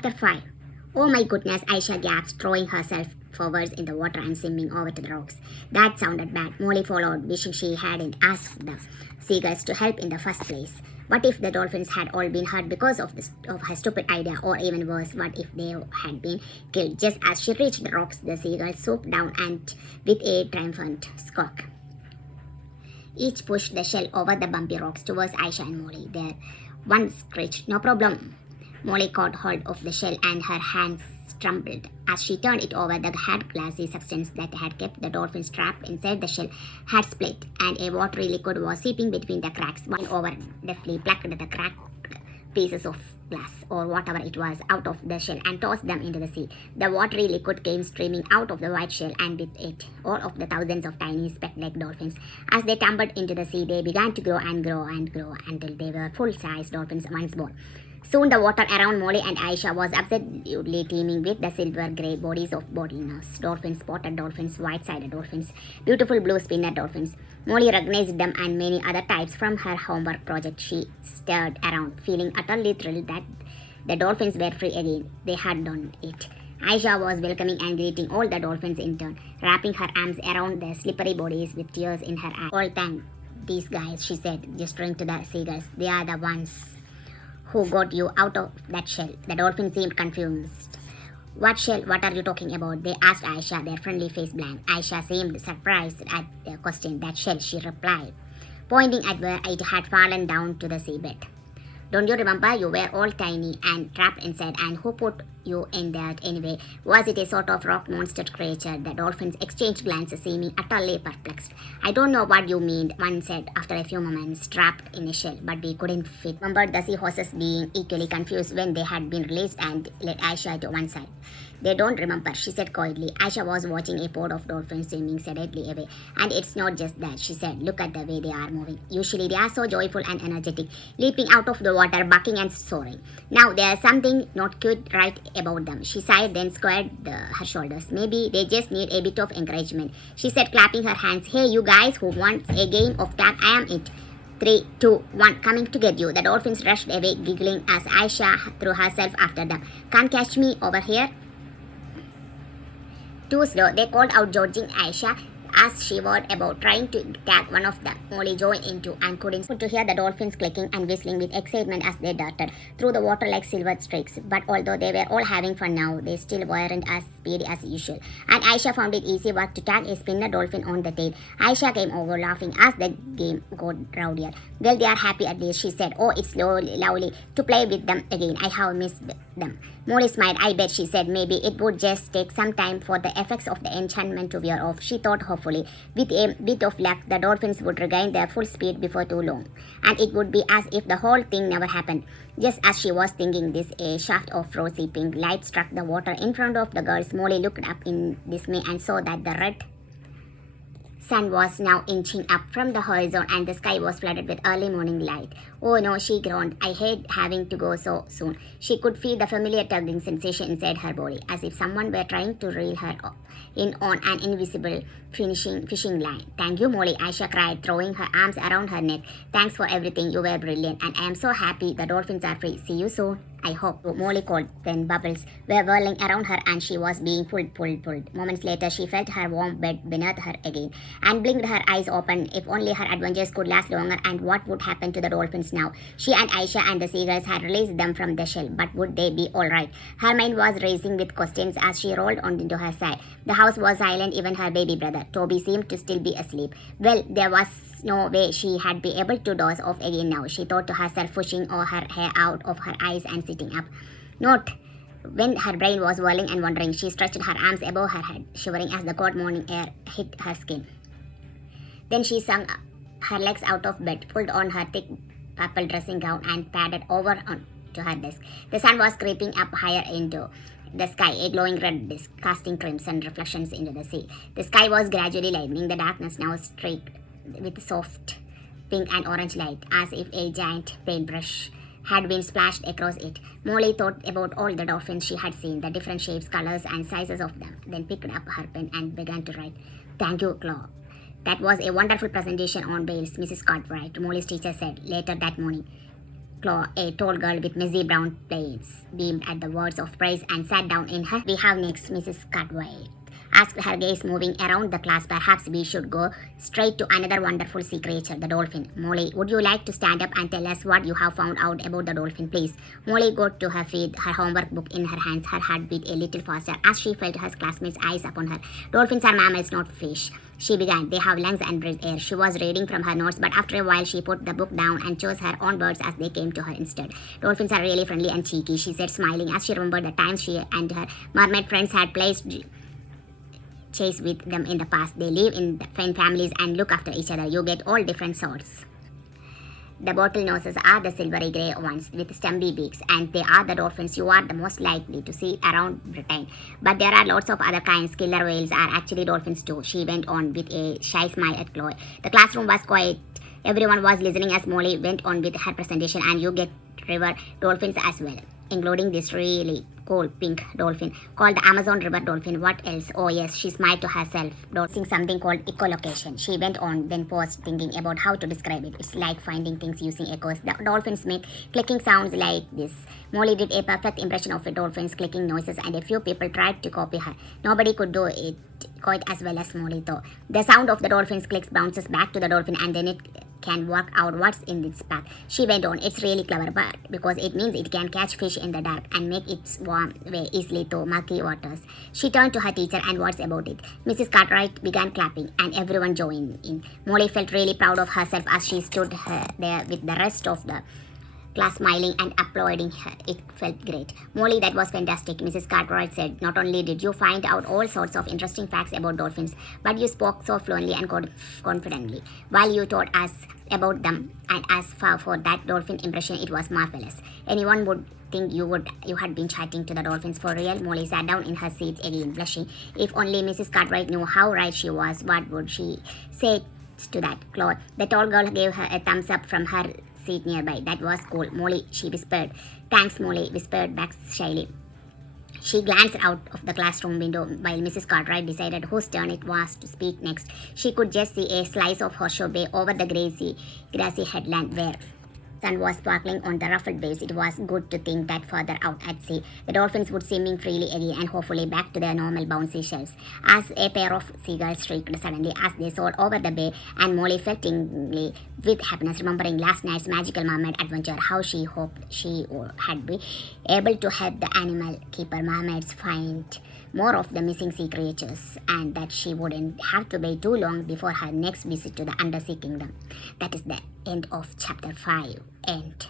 Chapter 5. Oh my goodness, Aisha gasped, throwing herself forwards in the water and swimming over to the rocks. That sounded bad. Molly followed, wishing she hadn't asked the seagulls to help in the first place. What if the dolphins had all been hurt because of her stupid idea? Or even worse, what if they had been killed? Just as she reached the rocks, the seagulls swooped down and with a triumphant squawk. Each pushed the shell over the bumpy rocks towards Aisha and Molly. There, one screeched, "No problem." Molly caught hold of the shell and her hands trembled. As she turned it over, the hard glassy substance that had kept the dolphins trapped inside the shell had split, and a watery liquid was seeping between the cracks. One over deftly plucked the cracked pieces of glass, or whatever it was, out of the shell and tossed them into the sea. The watery liquid came streaming out of the white shell, and with it, all of the thousands of tiny speck-like dolphins. As they tumbled into the sea, they began to grow and grow and grow until they were full-sized dolphins once more. Soon the water around Molly and Aisha was absolutely teeming with the silver-grey bodies of bottlenose dolphins, spotted dolphins, white-sided dolphins, beautiful blue spinner dolphins. Molly recognized them and many other types from her homework project. She stared around, feeling utterly thrilled that the dolphins were free again. They had done it. Aisha was welcoming and greeting all the dolphins in turn, wrapping her arms around their slippery bodies with tears in her eyes. "All thank these guys," she said, gesturing to the seagulls. "They are the ones who got you out of that shell." The dolphins seemed confused. "What shell? What are you talking about?" they asked Aisha, their friendly face blank. Aisha seemed surprised at the question. "That shell," she replied, pointing at where it had fallen down to the seabed. "Don't you remember? You were all tiny and trapped inside, and who put you in there anyway? Was it a sort of rock monster creature?" The dolphins exchanged glances, seeming utterly perplexed. "I don't know what you mean," one said after a few moments. "Trapped in a shell, but we couldn't fit." Remembered the seahorses being equally confused when they had been released and led Aisha to one side. "They don't remember," she said coldly. Aisha was watching a pod of dolphins swimming sedately away. "And it's not just that," she said. "Look at the way they are moving. Usually they are so joyful and energetic, leaping out of the water, bucking and soaring. Now there's something not quite right about them." She sighed, then squared her shoulders. "Maybe they just need a bit of encouragement," she said, clapping her hands. "Hey, you guys who want a game of tag, I am it. 3, 2, 1, coming to get you." The dolphins rushed away, giggling as Aisha threw herself after them. "Can't catch me over here. Too slow," they called out, dodging Aisha as she whirled about, trying to tag one of them. Molly joined in too and couldn't to hear the dolphins clicking and whistling with excitement as they darted through the water like silver streaks. But although they were all having fun now, they still weren't as speedy as usual, and Aisha found it easy work to tag a spinner dolphin on the tail. Aisha came over, laughing as the game got rowdier. "Well, they are happy at least," she said. "Oh, it's lovely to play with them again. I have missed them." Molly smiled. "I bet," she said, "maybe it would just take some time for the effects of the enchantment to wear off." She thought hopefully. With a bit of luck, the dolphins would regain their full speed before too long, and it would be as if the whole thing never happened. Just as she was thinking this, a shaft of rosy pink light struck the water in front of the girls. Molly looked up in dismay and saw that the red sun was now inching up from the horizon, and the sky was flooded with early morning light. "Oh no," she groaned. "I hate having to go so soon." She could feel the familiar tugging sensation inside her body, as if someone were trying to reel her in on an invisible fishing line. "Thank you, Molly," Aisha cried, throwing her arms around her neck. "Thanks for everything. You were brilliant, and I am so happy the dolphins are free. See you soon, I hope." Molly called. Then bubbles were whirling around her, and she was being pulled. Moments later, she felt her warm bed beneath her again, and blinked her eyes open. If only her adventures could last longer, and what would happen to the dolphins now? She and Aisha and the seagulls had released them from the shell, but would they be all right? Her mind was racing with questions as she rolled on into her side. The house was silent. Even her baby brother, Toby, seemed to still be asleep. Well, there was no way she had been able to doze off again now, she thought to herself, pushing all her hair out of her eyes and sitting up. Not when her brain was whirling and wandering. She stretched her arms above her head, shivering as the cold morning air hit her skin. Then she swung her legs out of bed, pulled on her thick purple dressing gown, and padded over to her desk. The sun was creeping up higher into the sky, a glowing red disk, casting crimson reflections into the sea. The sky was gradually lightening, the darkness now streaked with soft pink and orange light, as if a giant paintbrush had been splashed across it. Molly thought about all the dolphins she had seen, the different shapes, colors, and sizes of them, then picked up her pen and began to write. "Thank you, Claw. That was a wonderful presentation on whales, Mrs. Cartwright," Molly's teacher said later that morning. A tall girl with messy brown plaits, beamed at the words of praise and sat down in her. We have next, Mrs. Cartwright asked, her gaze moving around the class. Perhaps we should go straight to another wonderful sea creature, the dolphin. Molly, would you like to stand up and tell us what you have found out about the dolphin, please? Molly got to her feet, her homework book in her hands. Her heart beat a little faster as she felt her classmates' eyes upon her. Dolphins are mammals, not fish, she began. They have lungs and breathe air. She was reading from her notes, but after a while she put the book down and chose her own words as they came to her instead. Dolphins are really friendly and cheeky, she said, smiling as she remembered the times she and her mermaid friends had played chase with them in the past. They live in families and look after each other. You get all different sorts. The bottlenoses are the silvery grey ones with stumpy beaks, and they are the dolphins you are the most likely to see around Britain. But there are lots of other kinds. Killer whales are actually dolphins too, she went on with a shy smile at Chloe. The classroom was quiet. Everyone was listening as Molly went on with her presentation, and you get river dolphins as well, including this really cool pink dolphin called the Amazon River dolphin. What else? Oh yes, she smiled to herself, noticing something called echolocation. She went on, then paused, thinking about how to describe it. It's like finding things using echoes. The dolphins make clicking sounds like this. Molly did a perfect impression of a dolphin's clicking noises, and a few people tried to copy her. Nobody could do it quite as well as Molly though. The sound of the dolphin's clicks bounces back to the dolphin, and then it can work out what's in its path. She went on, it's really clever, but because it means it can catch fish in the dark and make its warm way easily through murky waters. She turned to her teacher and words about it. Mrs. Cartwright began clapping, and everyone joined in. Molly felt really proud of herself as she stood there with the rest of the class smiling and applauding her. It felt great. Molly, that was fantastic, Mrs. Cartwright said. Not only did you find out all sorts of interesting facts about dolphins, but you spoke so fluently and confidently while you taught us about them. And as for that dolphin impression, it was marvelous. Anyone would think you had been chatting to the dolphins for real. Molly sat down in her seat again, blushing. If only Mrs. Cartwright knew how right she was. What would she say to that? Chloe, the tall girl, gave her a thumbs up from her seat nearby. That was cool, Molly, she whispered. Thanks, Molly whispered back shyly. She glanced out of the classroom window while Mrs. Cartwright decided whose turn it was to speak next. She could just see a slice of Horseshoe Bay over the grassy headland where sun was sparkling on the ruffled waves. It was good to think that further out at sea, the dolphins would swimming freely again and hopefully back to their normal bouncy shells. As a pair of seagulls shrieked suddenly as they soared over the bay, and Molly felt tingly with happiness, remembering last night's magical mermaid adventure, how she hoped she had been able to help the animal keeper mermaids find more of the missing sea creatures, and that she wouldn't have to wait too long before her next visit to the undersea kingdom. That is the end of chapter 5. End.